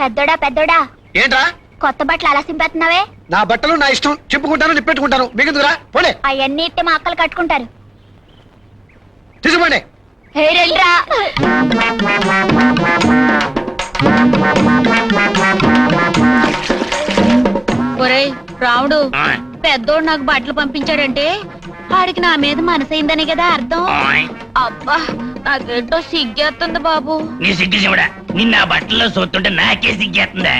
పెద్దోడా పెద్దోడా ఏంట్రా కొత్త బట్టలు అలా సింపేస్తున్నావే? నా బట్టలు నా ఇష్టం, చెప్పుకుంటాను నిప్పెట్టుకుంటాను, మీకెందుకురా? పోలే అవన్నీ ఇట్టే మా అక్కలు కట్టుకుంటారు. తీసుకోండి. ఒరేయ్ రాముడు, పెద్దోడు నాకు బట్టలు పంపించాడంటే ఆడికి నా మీద మనసైందని కదా అర్థం. అబ్బా నాకేంటో సిగ్గేస్తుంది బాబు. నీ సిగ్గు చెవుడా, నిన్న బట్టల్లో చూస్తుంటే నాకే సిగ్గేస్తుందా?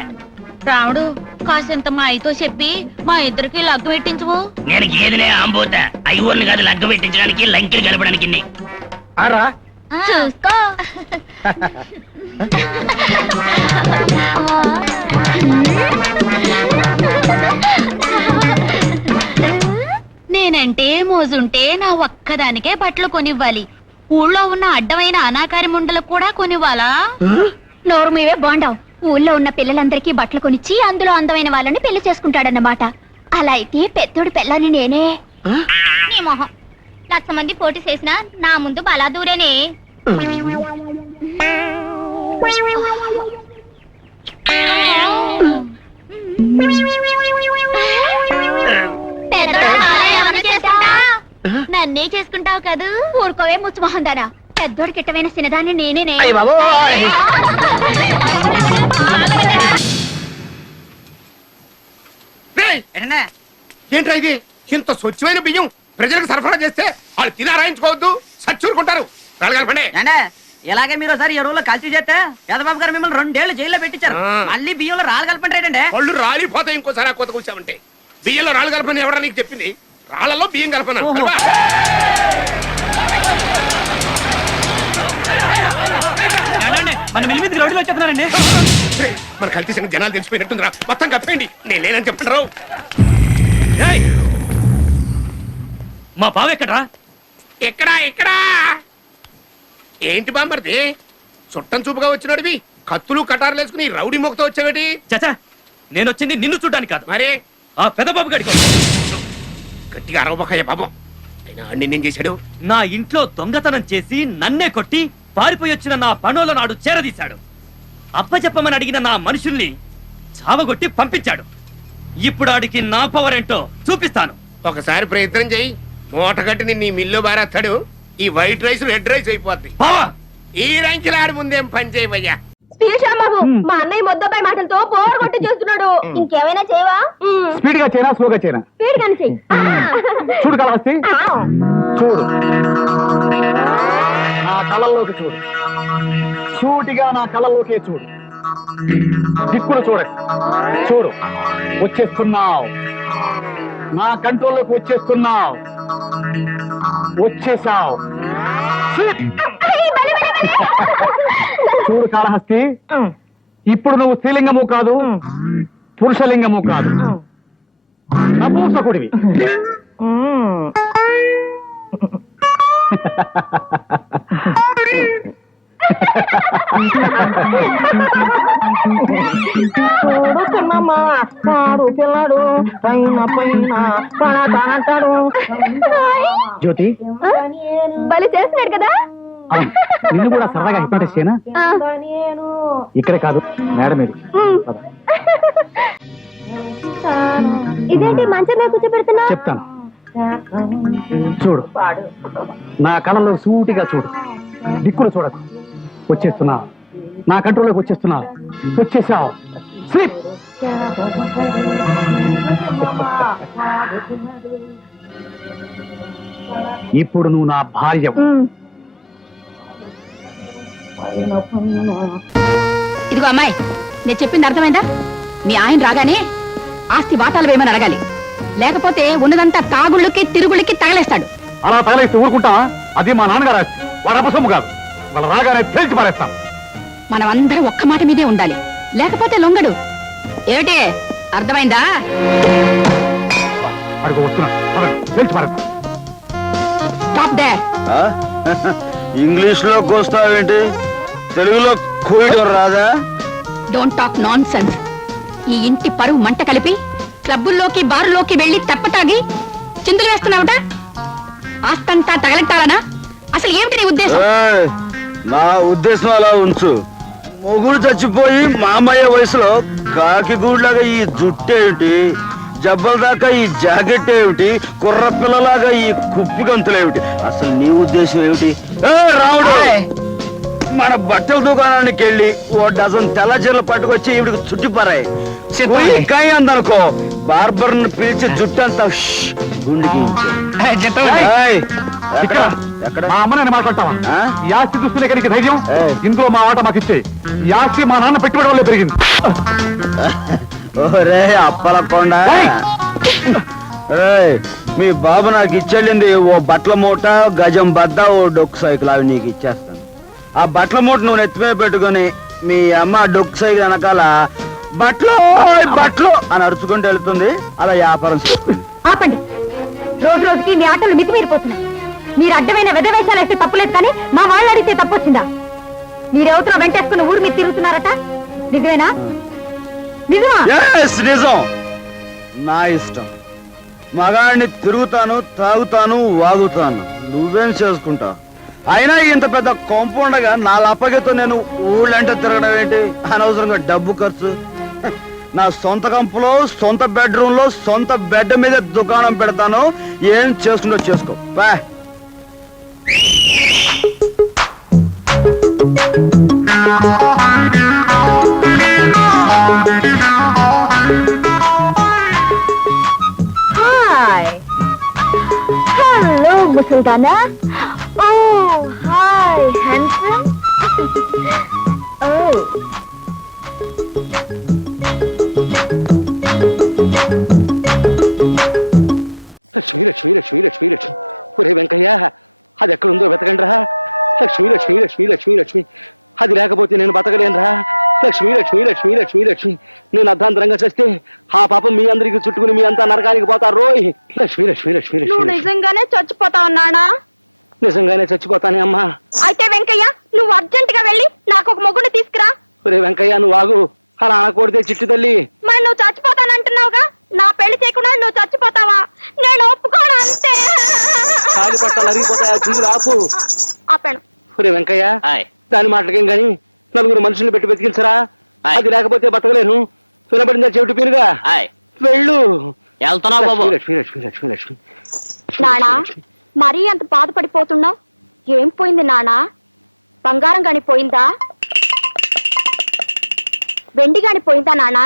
రాముడు కాసింత మా అయ్యతో చెప్పి మా ఇద్దరికి లగ్గు పెట్టించవు. నేను గేదెలే ఆంబోతా, ఐవర్ని కాదు లగ్గ పెట్టించడానికి లంకెలు కలపడానికి. ఆరా చూసుకో. నేనంటే మోజుంటే నా ఒక్కదానికే బట్టలు కొనివ్వాలి. ఊళ్ళో ఉన్న అడ్డమైన అనాకారి ముండలకు కూడా కొనివ్వాలా? నోరు మీవే బాండావు. ఊళ్ళో ఉన్న పిల్లలందరికీ బట్టలు కొనిచ్చి అందులో అందమైన వాళ్ళని పెళ్లి చేసుకుంటాడన్నమాట. అలా అయితే పెద్దోడు పిల్లని నేనే. నీ మొహం 1,00,000 మంది పోటీ చేసినా నా ముందు బలా దూరేనే. నన్నే చేసుకుంటావు కదూ? ఊరుకోవే ముచ్చుమొహం దానా. పెద్దోడికి ఇట్టమైన సినదాన్ని నేనే. ఏంట్రా ఇది? ఇంత స్వచ్ఛమైన బియ్యం ప్రజలకు సరఫరా చేస్తే వాళ్ళు తిని ఆరాయించుకోవద్దు, సచ్చూరుకుంటారు. రాలగలపండి. ఇలాగే మీరు ఒకసారి ఎరువులో కలిసి చేస్తే పెదబాబు గారు మిమ్మల్ని 2 ఏళ్ళు జైల్లో పెట్టించారు. మళ్ళీ బియ్యంలో రాలగలపండి. వాళ్ళు రాలిపోతాయి ఇంకోసారి ఆ కొత్త కూర్చామంటే. బియ్యంలో రాళ్ళు కలపని ఎవరా నీకు చెప్పింది? రాళ్లలో బియ్యం కలపను. మన కల్తీ సంగతి జనాలు తెలిసిపోయినట్టుందిరా. మొత్తం కప్పేయండి. నేను లేనని చెప్తారు. మా బావ ఎక్కడ్రా? ఎక్కడా ఎక్కడా? ఏంటి బామ్మర్ది చుట్టం చూపుగా వచ్చినోడివి కత్తులు కటారులు వేసుకుని రౌడీ మొక్కతో వచ్చావేటి? చచ్చా, నేను వచ్చింది నిన్ను చూడ్డానికి కాదు, మరి ఆ పెదబాబు గడికి. గట్టిగా అరవబోకయ్య పాపం. అయినా అన్నేం చేశాడు? నా ఇంట్లో దొంగతనం చేసి నన్నే కొట్టి పారిపోయి వచ్చిన నా పనోళ్ళ నాడు చేరదీశాడు. అప్పచెప్పమని అడిగిన నా మనుషుల్ని చావగొట్టి పంపించాడు. ఇప్పుడు ఆడికి నా పవర్ ఏంటో చూపిస్తాను. ఒకసారి ప్రయత్నం చెయ్యి. మూట కట్టి నీ మిల్లు బారేస్తాడు. ఈ వైట్ రైస్ రెడ్ రైస్ అయిపోద్ది. బావా, ఈ రంకిల ఆడి ముందేం పని చేయవయ్యా. మా అన్నయ్య మొద్దపై మాటలతో పోరు కొట్టి చూస్తున్నాడు. ఇంకేమైనా చేయవా? స్పీడ్ గా చేయనా స్లోగా చేయనా? స్పీడ్ గాని చెయ్యి. చూడు కలవస్తి, చూడు నా కళ్ళల్లోకి చూడు. సూటిగా నా కళ్ళల్లోకే చూడు. దిక్కులు చూడ చూడు. వచ్చేస్తున్నావు, నా కంట్రోల్లోకి వచ్చేస్తున్నావు. వచ్చేసావు. చూడు కాళహస్తి, ఇప్పుడు నువ్వు స్త్రీలింగము కాదు, పురుషలింగము కాదు, నపూంసకుడివి. జ్యోతి బలి చేస్తున్నాడు కదా. నిన్ను కూడా సరదాగా హిప్నాటైజ్ చేయనా? ఇక్కడే కాదు మేడం మీద. ఇదేంటి మంచం మీద కూర్చోబెడుతున్నా? చెప్తాను, చూడు. నా కళ్ళలో సూటిగా చూడు. దిక్కులు చూడకు. వచ్చేస్తున్నా, నా కంట్రోల్లోకి వచ్చేస్తున్నా. వచ్చేసావు. స్లీప్. ఇప్పుడు నువ్వు నా భార్య. ఇదిగో అమ్మాయి, నేను చెప్పింది అర్థమైందా? మీ ఆయన రాగానే ఆస్తి వాటాలు వేయమని అడగాలి. లేకపోతే ఉన్నదంతా తాగుళ్ళకి తిరుగుళ్ళకి తగలేస్తాడు. అలా తగలేస్తే ఊరుకుంటావా? అది మా నాన్నగారు ఆస్తి, వాడు అపసొమ్ము కాదు. వాళ్ళ రాగానే తేల్చి పారేస్తాం. మనం అందరం ఒక్క మాట మీదే ఉండాలి, లేకపోతే లొంగడు. ఏమిటి అర్థమైందా? అడుగు వస్తున్నా, తేల్చి పారేస్తాం. Stop there. ఇంగ్లీష్ లో కోస్తావేంటి? తెలుగులో కోయడం రాదా? Don't talk non sense. ఈ ఇంటి పరువు మంట కలిపి క్లబ్బుల్లోకి బారులోకి వెళ్లి తప్పతాగి చిందులు వేస్తున్నావుట. ఆస్తంతా తగలెట్టాలనా? అసలు ఏమిటి నీ ఉద్దేశం? నా ఉద్దేశం అలా ఉంచు. మొగుడు చచ్చిపోయి మామయ్య వయసులో కాకి గూడ్లాగా ఈ జుట్టేమిటి, జబ్బల దాకా ఈ జాకెట్ ఏమిటి, కుర్ర పిల్లలాగా ఈ కుప్పి గంతులేమిటి? అసలు నీ ఉద్దేశం ఏమిటి? ఏ రాముడు, మన బట్టల దుకాణానికి వెళ్ళి ఓ డజన్ తెల్ల చీరలు పట్టుకొచ్చి ఈవిడికి చుట్టిపారాయి. కాయ అందనుకో, బార్బర్ పిలిచి జుట్టంతా గుండికి ఎక్కడ మా అమ్మ నేను మాట్లాడతావా? ఆ? ఈ ఆస్తి దుస్తులు ఎక్కడికి ధైర్యం? ఏయ్. ఇందులో మా ఆట మాకు ఇచ్చే. ఈ ఆస్తి మా నాన్న పెట్టుబడి వల్లే పెరిగింది. ఓరే అప్పలకొండ, ఏయ్. ఏయ్, మీ బాబు నాకు ఇచ్చెళ్ళింది ఓ బట్టల మూట, గజం బద్ద, ఓ డొక్కు సైకిల్. అవి నీకు ఇచ్చేస్తాను. ఆ బట్టల మూట నువ్వు నెత్తిమే పెట్టుకుని మీ అమ్మ డొక్కు సైకిల్ వెనకాల బట్టలు బట్టలు అని అరుచుకుంటూ వెళ్తుంది. అలా వ్యాపారం చేసుకుంది. ఆపండి. రోజు రోజుకి మీ ఆటలు మితిమీరిపోతున్నాయి. మీరు అడ్డమైన వెధవేషాలు వేస్తే తప్పులేదు, కానీ మా వాళ్ళు అడిగితే తప్పొచ్చిందా? మీరెవతలో వెంటేసుకుని ఊరు మీద తిరుగుతున్నారట, నిజమేనా? నిజమా? Yes, నిజం. నా ఇష్టం. మగాడిని తిరుగుతాను, తాగుతాను, వాగుతాను. నువ్వేం చేసుకుంటావు? అయినా ఇంత పెద్ద కాంపౌండ్గా నా లప్పగితో నేను ఊళ్ళంటే తిరగడం ఏంటి? అనవసరంగా డబ్బు ఖర్చు. నా సొంత కంపులో, సొంత బెడ్రూమ్ లో, సొంత బెడ్ మీద దుకాణం పెడతాను. ఏం చేసుకుంటో చేసుకో. బా. హాయ్, హలో ముసల్దానా. ఓ హాయ్ హ్యాండ్సమ్. ఓ లక్ష్మి లక్ష్మి లక్ష్మి లక్ష్మి లక్ష్మి. ఒరే వెంకయ్య, అది ఎక్కడుందో వెతకండి రా. లక్ష్మి లక్ష్మి లక్ష్మి లక్ష్మి లక్ష్మి. అది లేకపోతే నేను బతకలేనురా. లక్ష్మి లక్ష్మి లక్ష్మి లక్ష్మి లక్ష్మి. నేను అర్ధాంతరంగా చేస్తే ఆ పాపం మీ అందరికి చుట్టుకుని మీ అంతా నరకానికి పోతారు రోయ్. లక్ష్మి లక్ష్మి లక్ష్మి లక్ష్మి. నువ్వు నిజంగానే చచ్చిపోతావు నానా? నిజంగానే చచ్చిపోతానే అమ్మా. అయితే వెంకయ్య, నువ్వు అర్జెంట్ గా వెళ్ళి నాకు ఒక మొగ్గుని తీసుకురా. ఒరే వెంకయ్య, నువ్వు ఆగు. అలా అనకూడదే చిట్టు తల్లి. మరి నువ్వు చచ్చిపోతానంటున్నావుగా, నా పెళ్లి చేయకుండా నువ్వు చచ్చిపోతావా? నేను ఒప్పుకోను అంతే. కాలి పట్టాలు అరిగిపోతాయి, ఆ చూడు ఆపు. ఆపాను. ఒరే వెంకయ్య, దాని మాటలకేం గాని నలుగురు మనుషుల్ని పెట్టి బతికించరా. అది లేకపోతే బతకలేను. వినబడిందా చెవిటి పీరుగా? వెళ్ళు. వెళ్తున్నావు బాబు. లక్ష్మి లక్ష్మి లక్ష్మి లక్ష్మి. నానా, మరీ అంత బాధపడిపోతున్నావు? ఏం పోయింది నానా? బంగారం గాని పోయిందా? వెండి గాని పోయిందా నానా?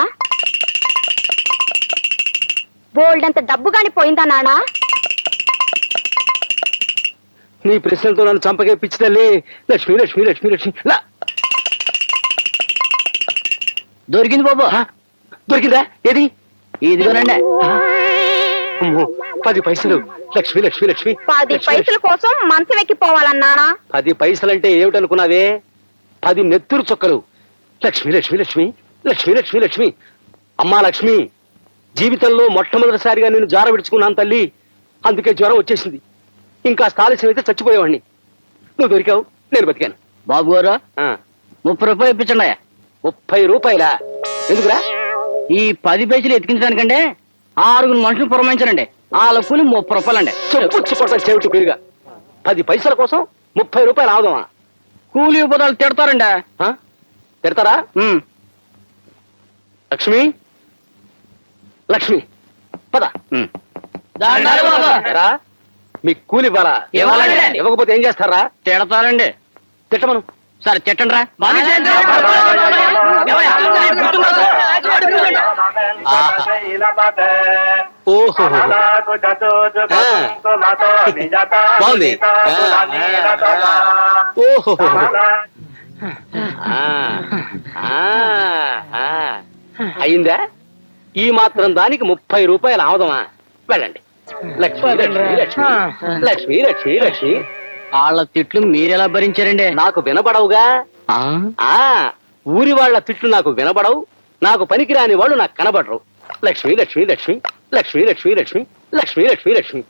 బోల్డ్ అంత డబ్బు గాని పోయిందా నానా? నీ ప్రశ్నలతో నన్ను చంపకే పిచ్చి తల్లి. లక్ష్మి లక్ష్మి లక్ష్మి లక్ష్మి. దొరికింది బాబు. దొరికిందా? ఏది? ఇదిగోనండి. అమ్మో, 10 పైసలు. లక్ష్మి లక్ష్మి లక్ష్మి. 10 పైసల కోసం మనసు వెక్కిపోవాలన్నానా? 10 పైసలంటే ఏమిటనుకున్నావే? 10 నెత్తురు చుక్కలు. లక్ష్మి లక్ష్మి లక్ష్మి లక్ష్మి లక్ష్మి లక్ష్మి. అమ్మా లక్ష్మి, జీవితంలో మొట్టమొదటిసారిగా నేను జార విడుచుకున్నాను తల్లి. అందుకే జ్వరం వచ్చేసింది. ఇంకా ఆలస్యం అయితే చచ్చిపోయేవాడిని. నువ్వు దొరికావు, నేను బతికాను. బాబు గారు, 30 రూపాయలు ఇప్పించండి. 30 రూపాయలా? ఎందుకురా? ఈ 10 పైసలు ఎతికించడానికంటే 6 మనుషులు పురమాయించారండి. వాళ్ళ కూలి 30 రూపాయలండి. చెప్పుచ్చుకోవటం చెవిటి పెరిగా. 10 పైసల కోసం 30 రూపాయలు ఆవదమా? కూలి ఉపదాలు తిడతారండి. తిడతారా? లక్ష్మి లక్ష్మి, పద. ఎరా, మీకు కూలి ఇవ్వాలా? ఇవ్వాలండి. ఇవ్వకపోతే ఏం చేస్తారా? తిడతారండి. తిట్టమను. సరే తిట్టండి రా. ఓహో, బాగుంది. ఓహో, అయిందా? ఈ మాత్రం దానికి 30 రూపాయలు ఆవదమా? వెళ్ళండి. లక్ష్మి లక్ష్మి లక్ష్మి లక్ష్మి లక్ష్మి లక్ష్మి. వాళ్ళ తిట్లు మీరెలా భరించారండి? నాకు వినపడవుగా. ఊరి వాళ్ళ తిట్లు నాకు వినపడవు. నాకు పనికిరాని వాళ్ళు నాకు కనబడరు. లక్ష్మి లక్ష్మి లక్ష్మి లక్ష్మి లక్ష్మి లక్ష్మి లక్ష్మి లక్ష్మి లక్ష్మి.